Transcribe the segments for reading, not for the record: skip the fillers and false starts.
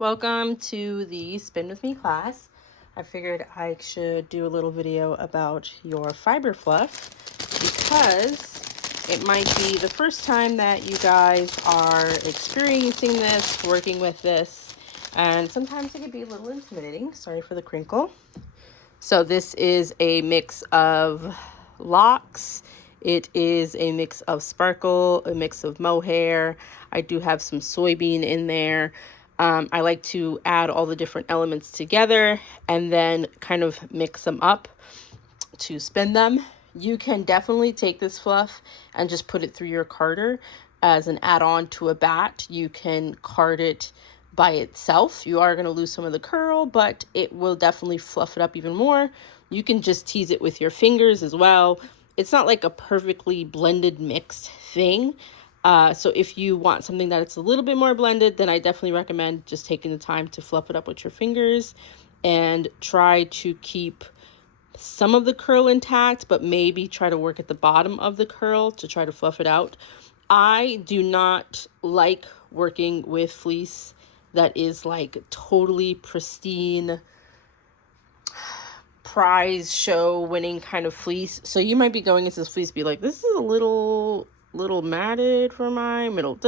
Welcome to the Spin With Me class. I figured I should do a little video about your fiber fluff because it might be the first time that you guys are experiencing this, working with this, and sometimes it can be a little intimidating. Sorry for the crinkle. So this is a mix of locks. It is a mix of sparkle, a mix of mohair. I do have some soybean in there. I like to add all the different elements together and then kind of mix them up to spin them. You can definitely take this fluff and just put it through your carder as an add-on to a bat. You can card it by itself. You are going to lose some of the curl, but it will definitely fluff it up even more. You can just tease it with your fingers as well. It's not like a perfectly blended mixed thing. So if you want something that it's a little bit more blended, then I definitely recommend just taking the time to fluff it up with your fingers and try to keep some of the curl intact, but maybe try to work at the bottom of the curl to try to fluff it out. I do not like working with fleece that is like totally pristine, prize show winning kind of fleece. So you might be going into this fleece be like, this is a little matted for my middle.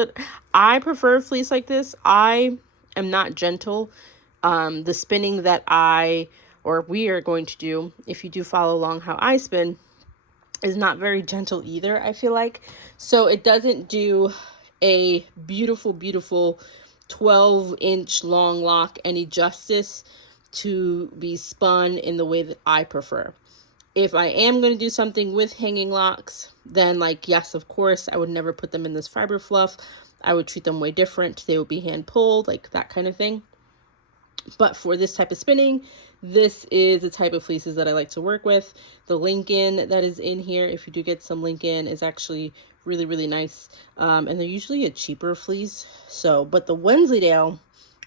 I prefer fleece like this. I am not gentle. The spinning that we are going to do, if you do follow along how I spin, is not very gentle either, I feel like. So it doesn't do a beautiful 12-inch long lock any justice to be spun in the way that I prefer. If I am going to do something with hanging locks, then yes, of course, I would never put them in this fiber fluff. I would treat them way different. They would be hand pulled, like that kind of thing. But for this type of spinning, this is the type of fleeces that I like to work with. The Lincoln that is in here, if you do get some Lincoln, is actually really, really nice. And they're usually a cheaper fleece. But the Wensleydale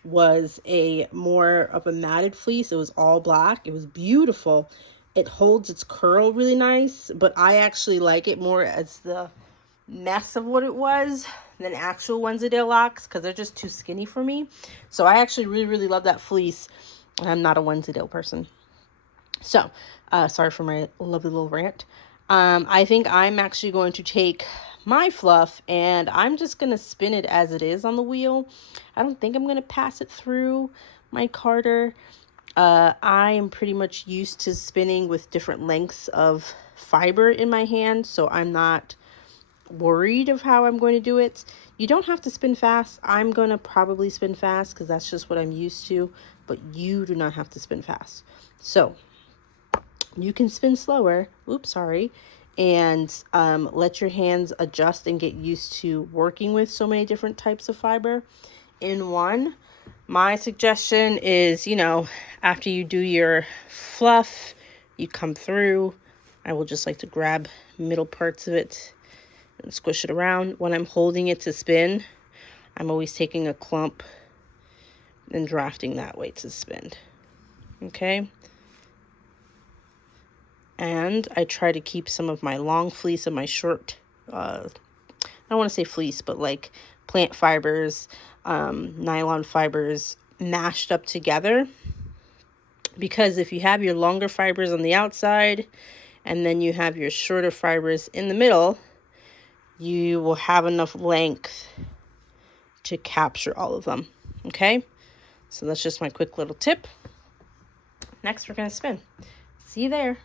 was a more of a matted fleece. It was all black. It was beautiful. It holds its curl really nice, but I actually like it more as the mess of what it was than actual Wensleydale locks because they're just too skinny for me. So I actually really, really love that fleece. I'm not a Wensleydale person. So, sorry for my lovely little rant. I think I'm actually going to take my fluff and I'm just going to spin it as it is on the wheel. I don't think I'm going to pass it through my carder. I am pretty much used to spinning with different lengths of fiber in my hand, so I'm not worried of how I'm going to do it. You don't have to spin fast. I'm going to probably spin fast because that's just what I'm used to, but you do not have to spin fast. So you can spin slower, and let your hands adjust and get used to working with so many different types of fiber in one. My suggestion is, after you do your fluff, you come through. I will just like to grab middle parts of it and squish it around. When I'm holding it to spin, I'm always taking a clump and drafting that way to spin. Okay? And I try to keep some of my long fleece and my short, I don't want to say fleece, but like plant fibers, nylon fibers mashed up together, because if you have your longer fibers on the outside and then you have your shorter fibers in the middle, you will have enough length to capture all of them. Okay, so that's just my quick little tip. Next, we're going to spin. See you there.